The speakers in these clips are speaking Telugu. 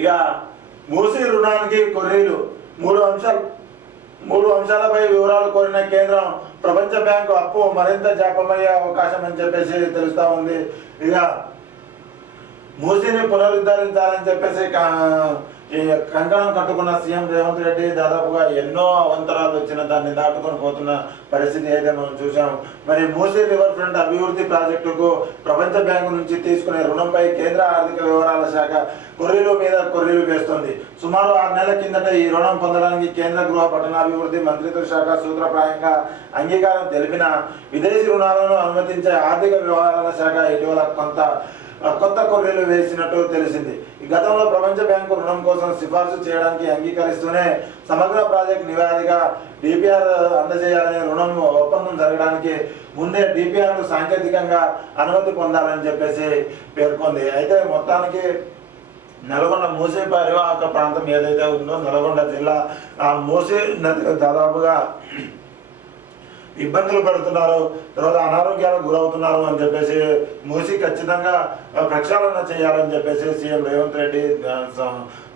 ఇక మూసీ రుణానికి కొర్రీలు మూడు అంశాలపై వివరాలు కోరిన కేంద్రం ప్రపంచ బ్యాంకు అప్పు మరింత జాప్యమయ్యే అవకాశం అని చెప్పేసి తెలుస్తా ఉంది. ఇక మూసీని పునరుద్ధరించాలని చెప్పేసి కంకణం కట్టుకున్న సీఎం రేవంత్ రెడ్డి దాదాపుగా ఎన్నో అవంతరాలు వచ్చిన దాన్ని దాటుకొని పోతున్న పరిస్థితి అయితే మనం చూసాం. మరి మూసీ రివర్ ఫ్రంట్ అభివృద్ధి ప్రాజెక్టుకు ప్రపంచ బ్యాంకు నుంచి తీసుకునే రుణంపై కేంద్ర ఆర్థిక వ్యవహారాల శాఖ కొర్రీలు వేస్తుంది. సుమారు 6 నెలల కిందట ఈ రుణం పొందడానికి కేంద్ర గృహ పట్టణాభివృద్ధి మంత్రిత్వ శాఖ సూత్రప్రాయంగా అంగీకారం తెలిపిన విదేశీ రుణాలను అనుమతించే ఆర్థిక వ్యవహారాల శాఖ ఇటీవల కొత్త కొర్రీలు వేసినట్టు తెలిసింది. గతంలో ప్రపంచ బ్యాంకు రుణం కోసం సిఫార్సు చేయడానికి అంగీకరిస్తూనే సమగ్ర ప్రాజెక్ట్ నివేదిక డిపిఆర్ అందజేయాలని రుణం ఒప్పందం జరగడానికి ముందే డిపిఆర్ సాంకేతికంగా అనుమతి పొందాలని చెప్పేసి పేర్కొంది. అయితే మొత్తానికి నల్గొండ మూసీ పరివాహక ప్రాంతం ఏదైతే ఉందో నల్గొండ జిల్లా ఆ మూసీ నది దాదాపుగా ఇబ్బందులు పడుతున్నారు, తర్వాత అనారోగ్యాలకు గురవుతున్నారు అని చెప్పేసి మూసీ ఖచ్చితంగా ప్రక్షాళన చేయాలని చెప్పేసి సీఎం రేవంత్ రెడ్డి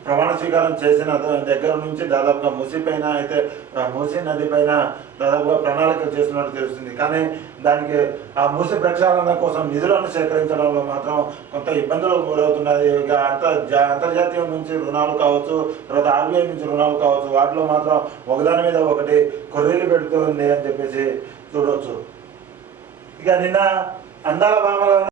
ప్రమాణ స్వీకారం చేసిన దగ్గర నుంచి దాదాపుగా మూసీ నది పైన దాదాపుగా ప్రణాళిక చేసినట్టు తెలుస్తుంది. కానీ దానికి ఆ మూసీ ప్రక్షాళన కోసం నిధులను సేకరించడంలో మాత్రం కొంత ఇబ్బందులు గురవుతున్నది. ఇక అంతర్జాతీయం నుంచి రుణాలు కావచ్చు, తర్వాత ఆర్బీఐ నుంచి రుణాలు కావచ్చు, వాటిలో మాత్రం ఒకదాని మీద ఒకటి కొర్రీలు పెడుతుంది అని చెప్పేసి చూడవచ్చు. ఇక నిన్న అందాల భామల